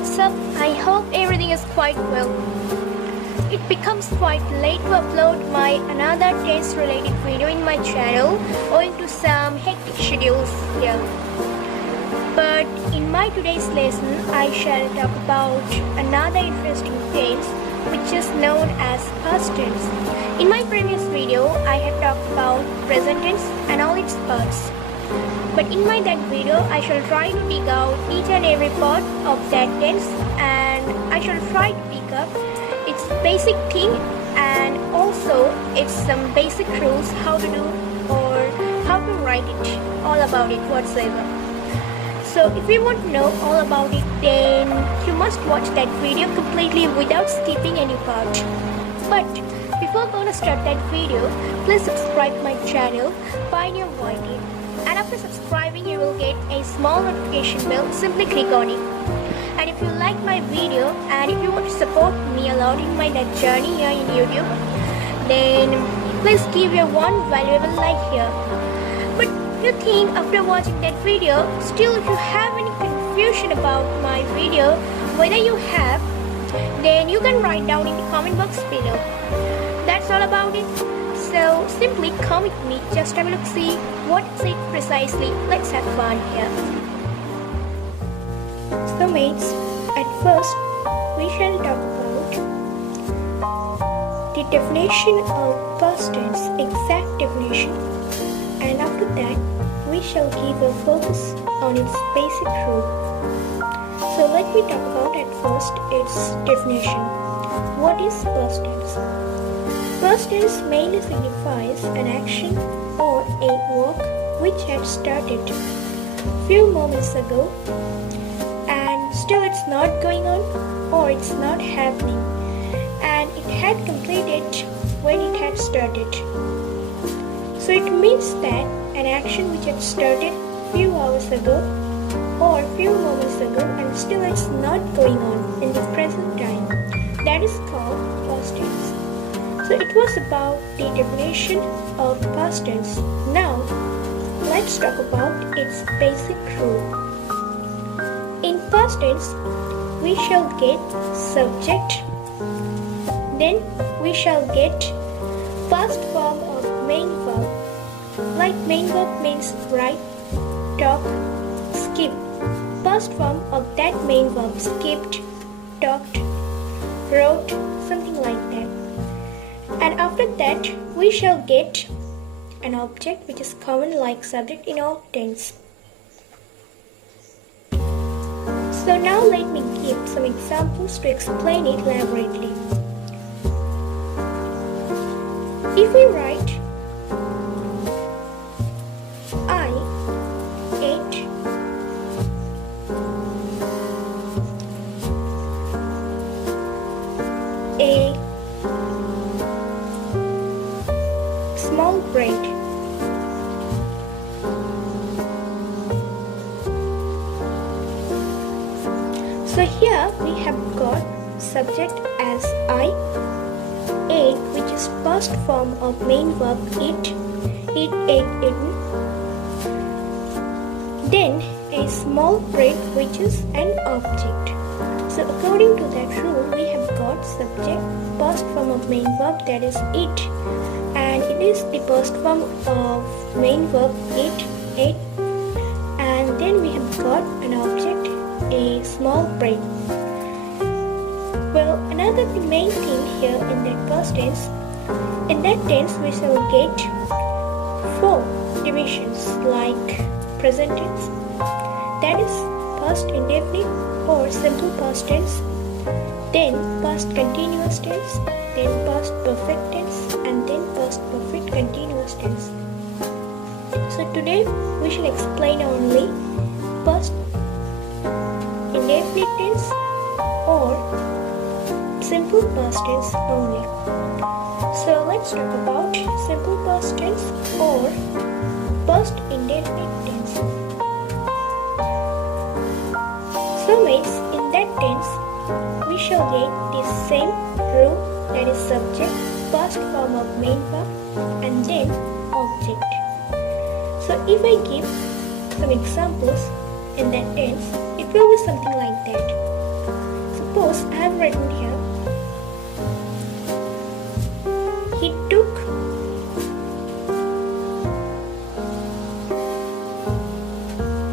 what's up? I hope everything is quite well. It becomes quite late to upload my another tense related video in my channel owing to some hectic schedules here. But in my today's lesson, I shall talk about another interesting tense which is known as past tense. In my previous video, I had talked about present tense and all its parts. But in that video, I shall try to dig out each and every part of that tense, and I shall try to pick up its basic thing and also its some basic rules how to do or how to write it, all about it whatsoever. So if you want to know all about it, then you must watch that video completely without skipping any part. But before gonna start that video, please subscribe my channel Pioneer YT. And after subscribing, you will get a small notification bell. Simply click on it. And if you like my video and if you want to support me a lot in my journey here in YouTube, then please give your one valuable like here. But if you think after watching that video, still if you have any confusion about my video, whether you have, then you can write down in the comment box below. That's all about it. So simply come with me, just have a look, see what is it precisely. Let's have fun here. So mates, at first we shall talk about the definition of past tense, exact definition, and after that we shall give a focus on its basic rule. So let me talk about at first its definition. What is past tense? Past tense mainly signifies an action or a work which had started few moments ago and still it's not going on or it's not happening, and it had completed when it had started. So it means that an action which had started few hours ago or few moments ago and still it's not going on in the present time, that is called past tense. So it was about the definition of past tense. Now, let's talk about its basic rule. In past tense, we shall get subject, then we shall get past form of main verb. Like main verb means write, talk, skip. Past form of that main verb, skipped, talked, wrote, something like that. And after that, we shall get an object which is common like subject in all tense. So now let me give some examples to explain it elaborately. If we write, I ate a small bread. So here we have got subject as I, ate, which is past form of main verb eat, ate, eaten. Then a small bread, which is an object. So according to that rule, we have got subject, past form of main verb, that is eat, and it is the past form of main verb eat, ate, and then we have got an object, a small bread. Well, another main thing here in that past tense, in that tense we shall get four divisions like present tense, that is past indefinite or simple past tense, then past continuous tense, then past perfect tense, and then past perfect continuous tense. So today we shall explain only past indefinite tense or simple past tense only. So let's talk about simple past tense or past indefinite tense. So mates, in that tense we shall get the same rule, that is subject, past form of main verb, and then object. So if I give some examples in that tense, it will be something like that. written here. He took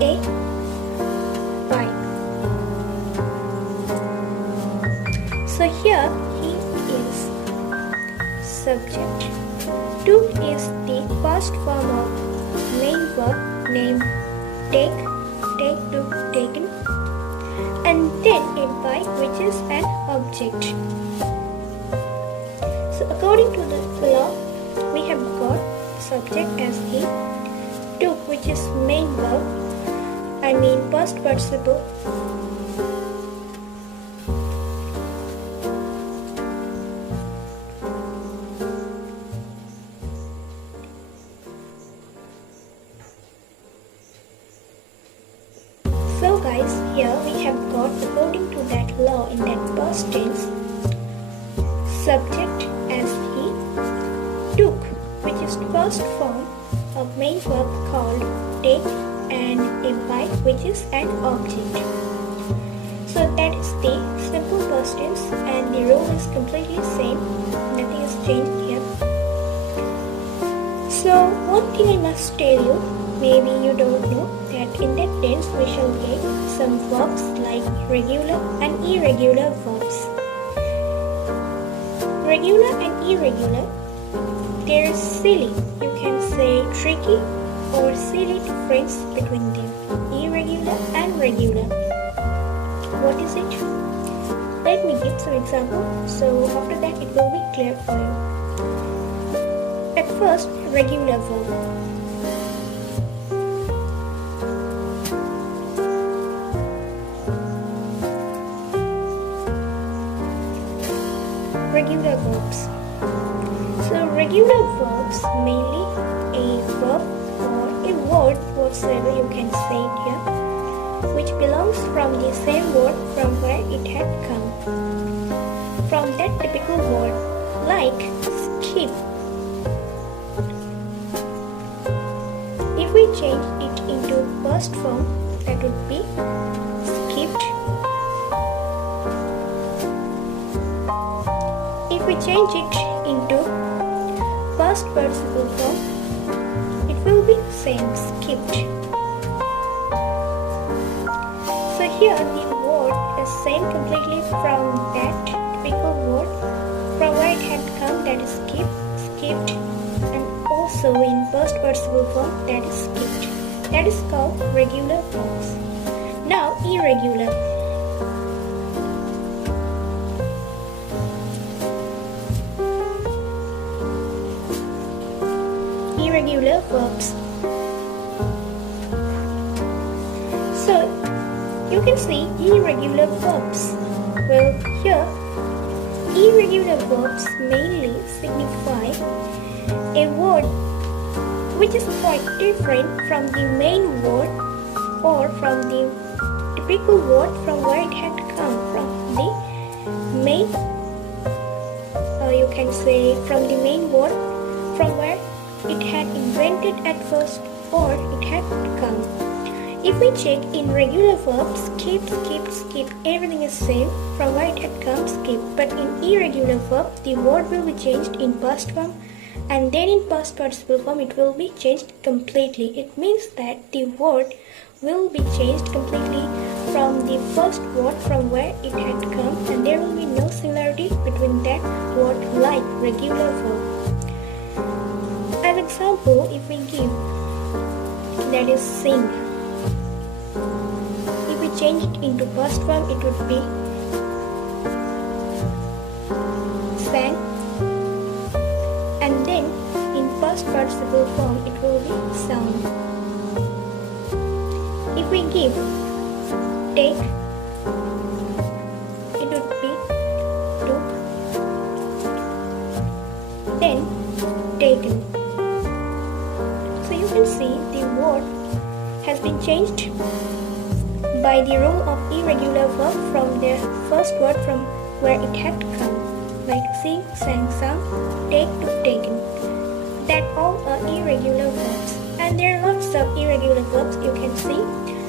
a bike. So here he is subject. Took is the past form of main verb named take, took, taken, and then a bike which is an object. So according to the law, we have got subject as he, took which is main verb, past participle, so guys, here we have got, according to that law in that past tense, subject as he, took which is first form of main verb called take, and a bike which is an object. So that is the simple past tense, and the rule is completely same, nothing is changed here. So one thing I must tell you, maybe you don't know, that in that tense we shall get some verbs like regular and irregular verbs. Regular and irregular, there is silly, you can say tricky, or silly difference between them, irregular and regular. What is it? Let me give some example, so after that it will be clear for you. At first, regular verb. Regular verbs. So regular verbs mainly a verb or a word whatsoever you can say it here, which belongs from the same word from where it had come. From that typical word like skip. If we change it into past form, that would be skipped. If we change it into past participle form, it will be same, skipped. So here the word is same completely from that typical word from where it had come, that is skipped, and also in past participle form, that is skipped. That is called regular verbs. Now irregular. Irregular verbs. So you can see irregular verbs. Well, here irregular verbs mainly signify a word which is quite different from the main word or from the typical word from where it had come from. The main, you can say from the main word from where it had invented at first or it had come. If we check in regular verbs, skip, everything is same from where it had come, skip. But in irregular verb, the word will be changed in past form, and then in past participle form it will be changed completely. It means that the word will be changed completely from the first word from where it had come, and there will be no similarity between that word like regular verb. As example, if we give, that is sing. If we change it into past form, it would be sang, and then in past participle form it will be sung. If we give take, it would be took, then taken. So you can see the word has been changed by the rule of irregular verb from the first word from where it had come, like sing, sang, sung, take, took, taken. That all are irregular verbs, and there are lots of irregular verbs you can see,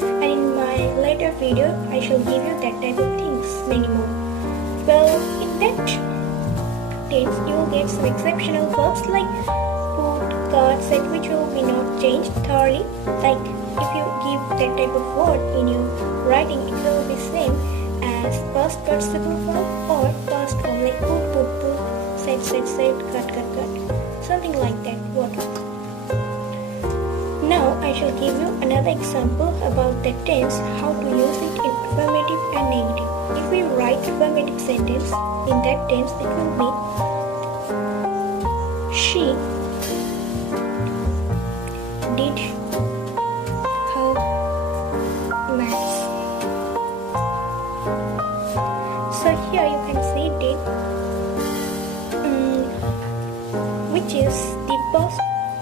and in my later video I shall give you that type of things, many more. Well, in that tense, you will get some exceptional verbs like put, got, set, which will be not changed thoroughly. Like if you give that type of word in your writing, it will be same as past participle form or past form, like put, set, cut, something like that. What? Now I shall give you another example about the tense, how to use it in affirmative and negative. If we write affirmative sentence in that tense, it will be she did her maths. So here you can see did, which is the past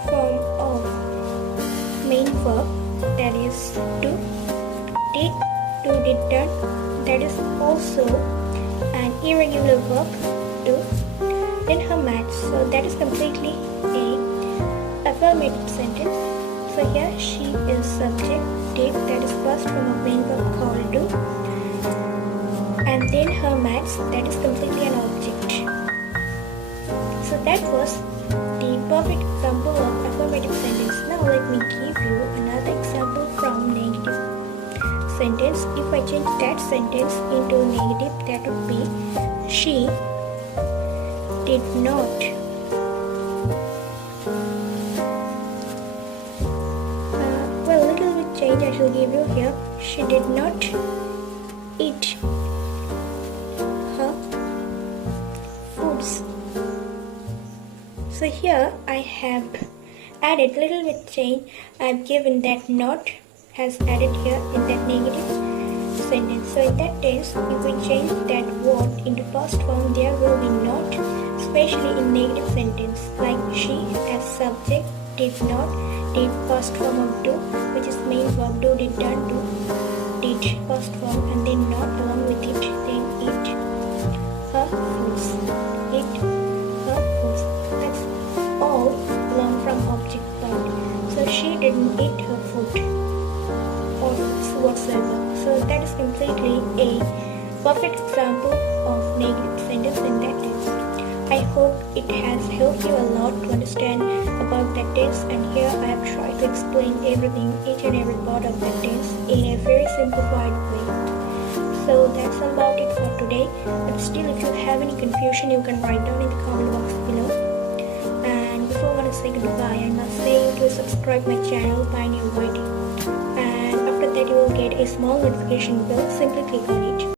form of main verb, that is do. Did, do, did, done, that is also an irregular verb, do. Then her maths, so that is completely a affirmative sentence. So here she is subject, did, that is past form of main verb called do. And then her maths, that is completely an object. So that was the perfect example of affirmative sentence. Now let me give you another example from negative sentence. If I change that sentence into negative, that would be she did not well, little bit change I shall give you here. She did not eat her foods. So here I have added little bit change. I have given that not has added here in that negative sentence. So in that tense, if we change that word into past form, there will be not, especially in negative sentence, like she as subject, did not, did past form of do, which is main verb do, did, done, do, did past form, and then not along with it, then eat her foods, eat her foods. That's all belong from object part. So she didn't eat her food or whatsoever. So that is completely a perfect example of negative sentence in that tense. I hope it has helped you a lot to understand about that tense, and here I have tried to explain everything, each and every part of that tense in a very simplified way. So that's about it for today. But still, if you have any confusion, you can write down in the comment box below. And before I want to say goodbye, I must say you to subscribe my channel, Pioneer Writing. And after that, you will get a small notification bell. Simply click on